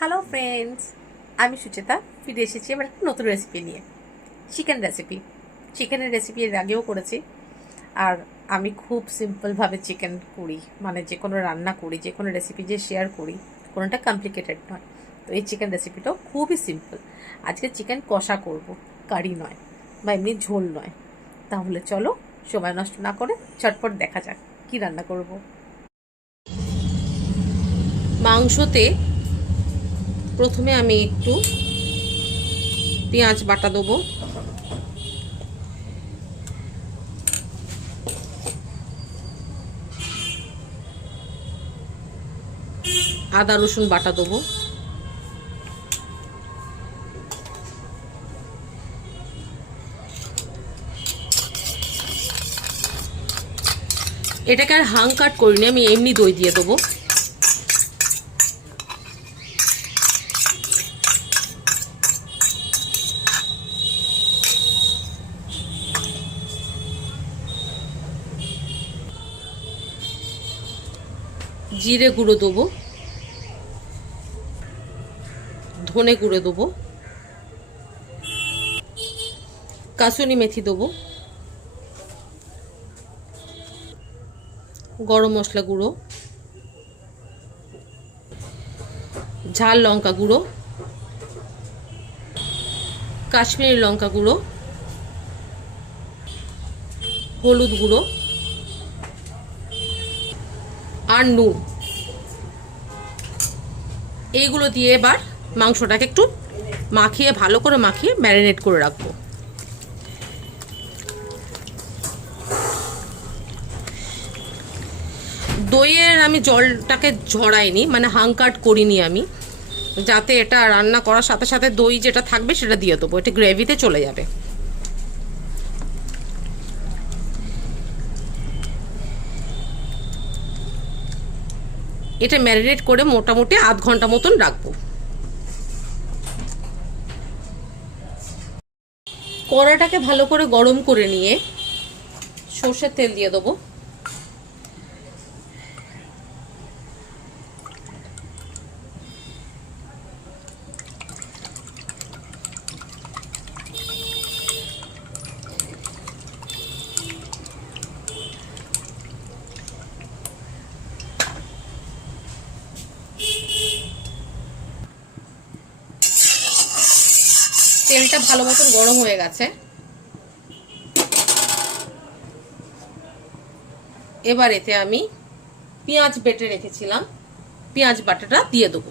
Hello friends, আমি সুচেতা ফিরে এসেছি এবার একটা নতুন রেসিপি নিয়ে। চিকেনের রেসিপি এর আগেও করেছি। আর আমি খুব সিম্পলভাবে চিকেন করি, মানে যে কোনো রান্না করি, যে কোনো রেসিপি যে শেয়ার করি, কোনোটা কমপ্লিকেটেড নয়। তো এই চিকেন রেসিপিটাও খুবই সিম্পল। আজকে চিকেন কষা করব, কারি নয় বা এমনি ঝোল নয়। তাহলে চলো সময় নষ্ট না করে চটপট দেখা যাক কি রান্না করব। মাংসতে প্রথমে আমি একটু পেঁয়াজ বাটা দেবো, আদা রসুন বাটা দেবো, এটাকে আর হাং কাট করিনি, আমি এমনি দই দিয়ে দেবো। জিরে গুঁড়ো দেবো, ধনে গুঁড়ো দেবো, কাসুরি মেথি দেবো, গরম মশলা গুঁড়ো, ঝাল লঙ্কা গুঁড়ো, কাশ্মীরি লঙ্কা গুঁড়ো, হলুদ গুঁড়ো আর নুন। এইগুলো দিয়ে এবার মাংসটাকে একটু মাখিয়ে, ভালো করে মাখিয়ে ম্যারিনেট করে রাখবো। দইয়ের আমি জলটাকে ঝরাইনি, মানে হাং কাট করিনি আমি, যাতে এটা রান্না করার সাথে সাথে দই যেটা থাকবে সেটা দিয়ে দেবো, এটা গ্রেভিতে চলে যাবে। এটা ম্যারিনেট করে মোটামুটি আধ ঘন্টা মতন রাখবো। কড়াটাকে ভালো করে গরম করে নিয়ে সর্ষের তেল দিয়ে দেবো, তেলটা ভালো মতন গরম হয়ে গেছে। এবার এতে আমি পেঁয়াজ বেটে রেখেছিলাম, পেঁয়াজ বাটাটা দিয়ে দেবো।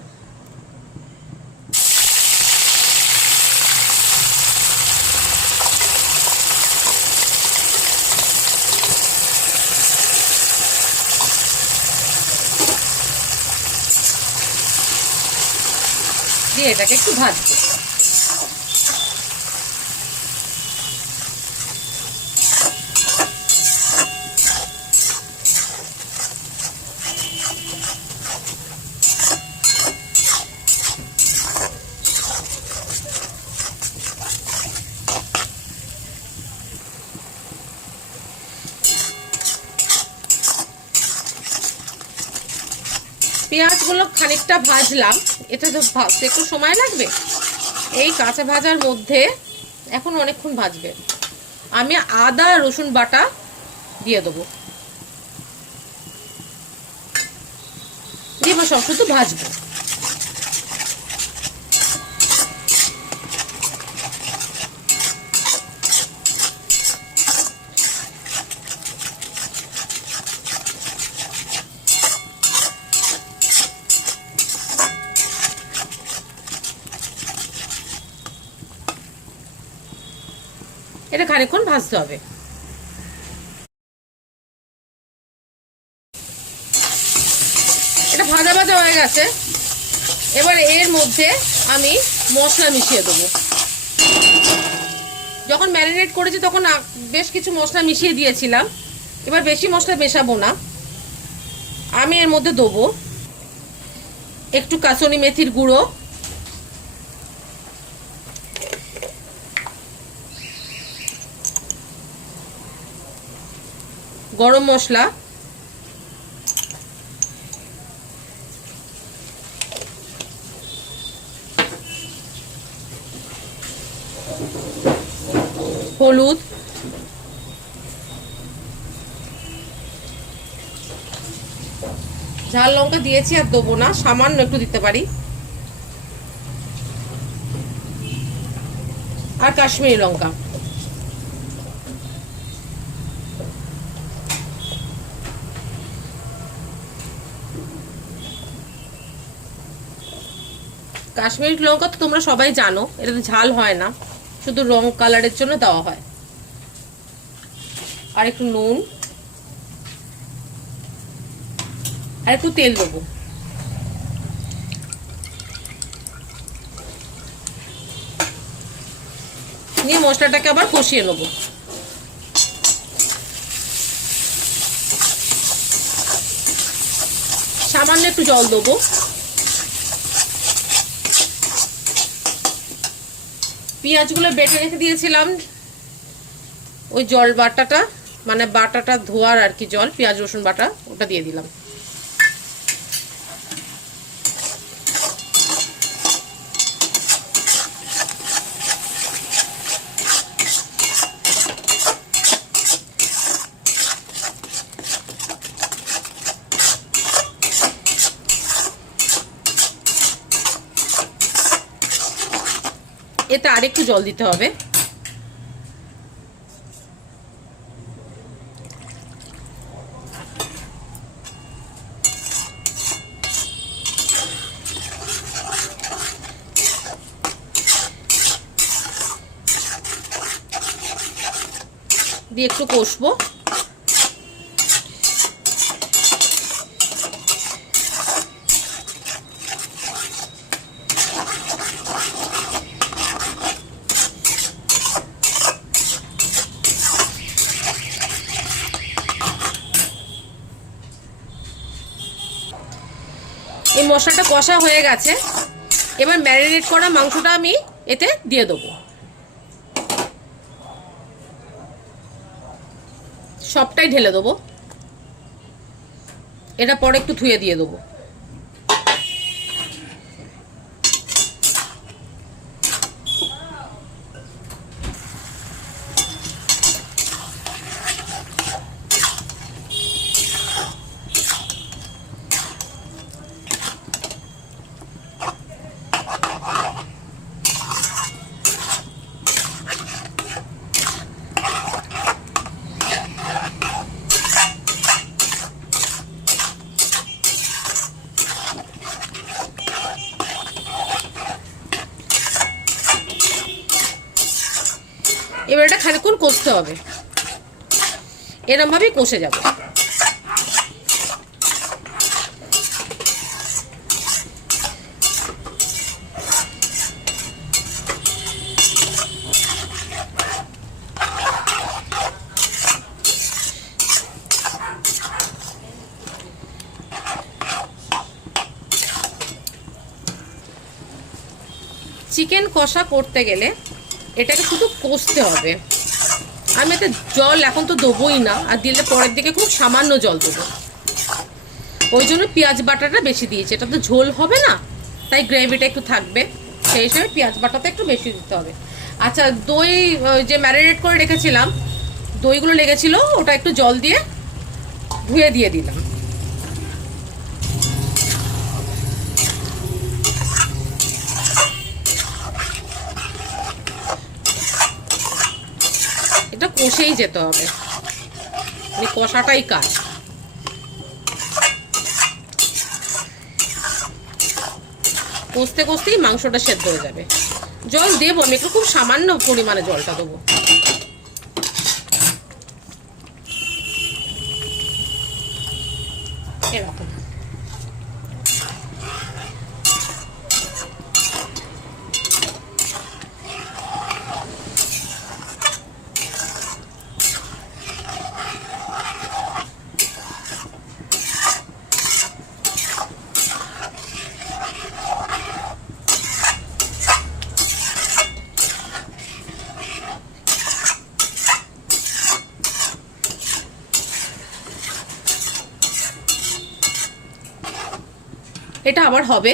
দিয়ে এটাকে একটু ভাজবো। পেঁয়াজগুলো খানিকটা ভাজলাম, এটা তো ভাজতে একটু সময় লাগবে। এই কাঁচা ভাজার মধ্যে এখন অনেকক্ষণ ভাজবে, আমি আদা রসুন বাটা দিয়ে দেবো, দিয়ে সব শুধু ভাজবো। এটা খানিকক্ষণ ভাজতে হবে। এটা ভাজা ভাজা হয়ে গেছে। এবার এর মধ্যে আমি মশলা মিশিয়ে দেবো। যখন ম্যারিনেট করেছি তখন বেশ কিছু মশলা মিশিয়ে দিয়েছিলাম, এবার বেশি মশলা মেশাবো না। আমি এর মধ্যে দেবো একটু কাসুরি মেথির গুঁড়ো, গরম মশলা, হলুদ, ঝাল লঙ্কা দিয়েছি, আর দেবো না, সামান্য একটু দিতে পারি। আর কাশ্মীরি লঙ্কা। কাশ্মীরি লঙ্কা তো তোমরা সবাই জানো, এটা তো ঝাল হয় না, শুধু রং কালারের জন্য দেওয়া হয়। আর একটু নুন, আর একটু তেল দেবো। নিয়ে মশলাটাকে আবার কষিয়ে নেবো। সামান্য একটু জল দেবো। পেঁয়াজগুলো বেটে রেখে দিয়েছিলাম, ওই জল বাটাটা, মানে বাটাটা ধোয়ার আর কি জল, পেঁয়াজ রসুন বাটা, ওটা দিয়ে দিলাম। এতে আরেকটু জল দিতে হবে। দিয়ে একটু কষবো। এই মশলাটা কষা হয়ে গেছে, এবার ম্যারিনেট করা মাংসটা আমি এতে দিয়ে দেবো। সবটাই ঢেলে দেবো। এটা পরে একটু ধুয়ে দিয়ে দেবো। এবার এটা খানিকক্ষণ কষতে হবে, এরম ভাবেই কষে যাবে। চিকেন কষা করতে গেলে এটাকে শুধু কষতে হবে। আমি এতে জল এখন তো দেবোই না, আর দিলে পরের দিকে খুব সামান্য জল দেবো। ওই জন্য পেঁয়াজ বাটাটা বেশি দিয়েছি, এটা তো ঝোল হবে না, তাই গ্রেভিটা একটু থাকবে, সেই হিসেবে পেঁয়াজ বাটাটা একটু বেশি দিতে হবে। আচ্ছা, দই যে ম্যারিনেট করে রেখেছিলাম, দইগুলো লেগেছিল, ওটা একটু জল দিয়ে ধুয়ে দিয়ে দিলাম। এটা কষেই যেতে হবে, এই কষাটাই কাজ। কষতে কষতেই মাংসটা সেদ্ধ হয়ে যাবে। জল দেবো আমি একটু, খুব সামান্য পরিমাণে জলটা দেবো। এরকম এটা আবার হবে।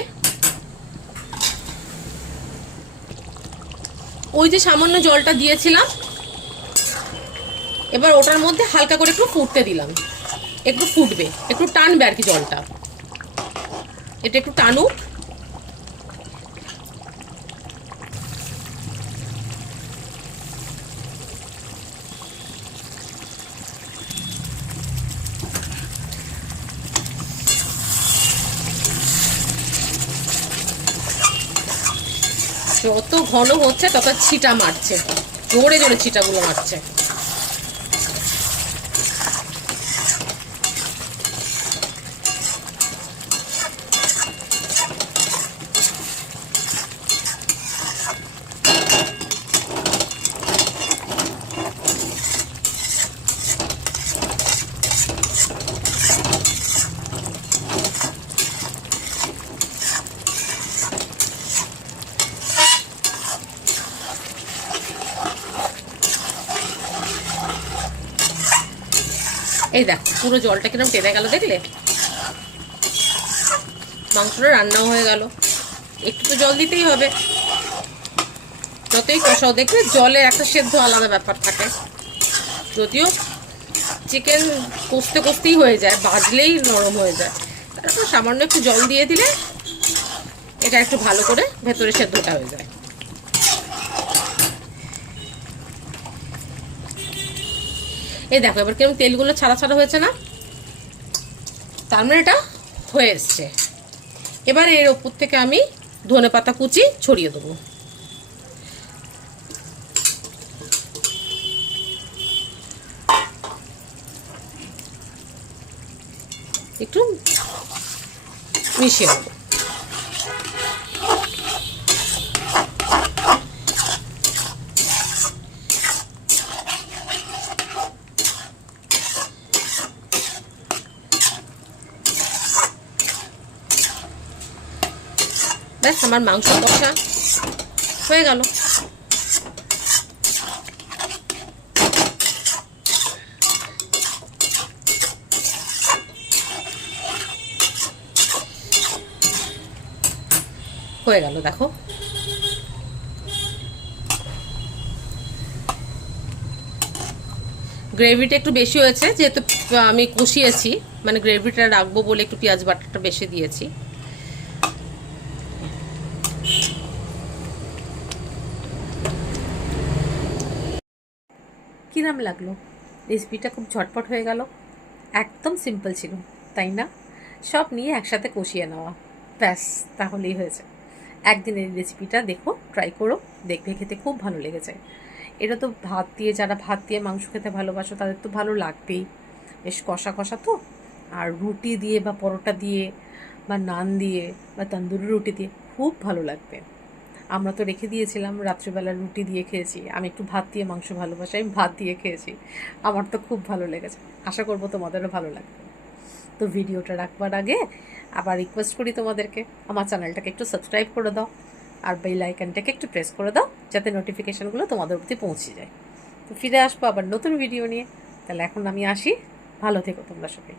ওই যে সামান্য জলটা দিয়েছিলাম, এবার ওটার মধ্যে হালকা করে একটু ফুটতে দিলাম, একটু ফুটবে, একটু টানবে আর কি জলটা, এটা একটু টানুক। যত ঘন হচ্ছে তত ছিটা মারছে, জোরে জোরে ছিটাগুলো মারছে। এই দেখ পুরো জলটা কিরকম টেনে গেল, দেখলে? মাংসটা রান্নাও হয়ে গেল। একটু তো জল দিতেই হবে, যতই কষাও দেখবে জলের একটা সেদ্ধ আলাদা ব্যাপার থাকে। যদিও চিকেন কষতে কষতেই হয়ে যায়, ভাজলেই নরম হয়ে যায়, তারপর সামান্য একটু জল দিয়ে দিলে এটা একটু ভালো করে ভেতরে সেদ্ধটা হয়ে যায়। এই দেখো এবার কেমন তেলগুলো ছাড়া ছাড়া হয়েছে না, তার মানে এটা হয়ে এসছে। এবার এর ওপর থেকে আমি ধনেপাতা কুচি ছড়িয়ে দেবো। একটু মিশিয়ে দেবো। ব্যাস আমার মাংস কষা হয়ে গেল। হয়ে গেল দেখো। গ্রেভিটা একটু বেশি হয়েছে যেহেতু আমি কষিয়েছি, মানে গ্রেভিটা রাখবো বলে একটু পেঁয়াজ বাটারটা বেশি দিয়েছি। কিরম লাগলো? রেসিপিটা খুব ঝটপট হয়ে গেল, একদম সিম্পল ছিল, তাই না? সব নিয়ে একসাথে কষিয়ে নেওয়া, ব্যাস তাহলেই হয়েছে। একদিন এই রেসিপিটা দেখো, ট্রাই করো, দেখবে খেতে খুব ভালো লেগেছে। এটা তো ভাত দিয়ে, যারা ভাত দিয়ে মাংস খেতে ভালোবাসো তাদের তো ভালো লাগবেই, বেশ কষা কষা তো। আর রুটি দিয়ে বা পরোটা দিয়ে বা নান দিয়ে বা তন্দুরি রুটি দিয়ে খুব ভালো লাগবে। আমরা তো রেখে দিয়েছিলাম, রাত্রিবেলা রুটি দিয়ে খেয়েছি, আমি একটু ভাত দিয়ে মাংস ভালোবাসি, আমি ভাত দিয়ে খেয়েছি, আমার তো খুব ভালো লেগেছে। আশা করবো তোমাদেরও ভালো লাগবে। তো ভিডিওটা রাখবার আগে আবার রিকোয়েস্ট করি তোমাদেরকে, আমার চ্যানেলটাকে একটু সাবস্ক্রাইব করে দাও আর বেল আইকনটাকে একটু প্রেস করে দাও, যাতে নোটিফিকেশানগুলো তোমাদের অবধি পৌঁছে যায়। তো ফিরে আসবো আবার নতুন ভিডিও নিয়ে। তাহলে এখন আমি আসি, ভালো থেকো তোমরা সবাই।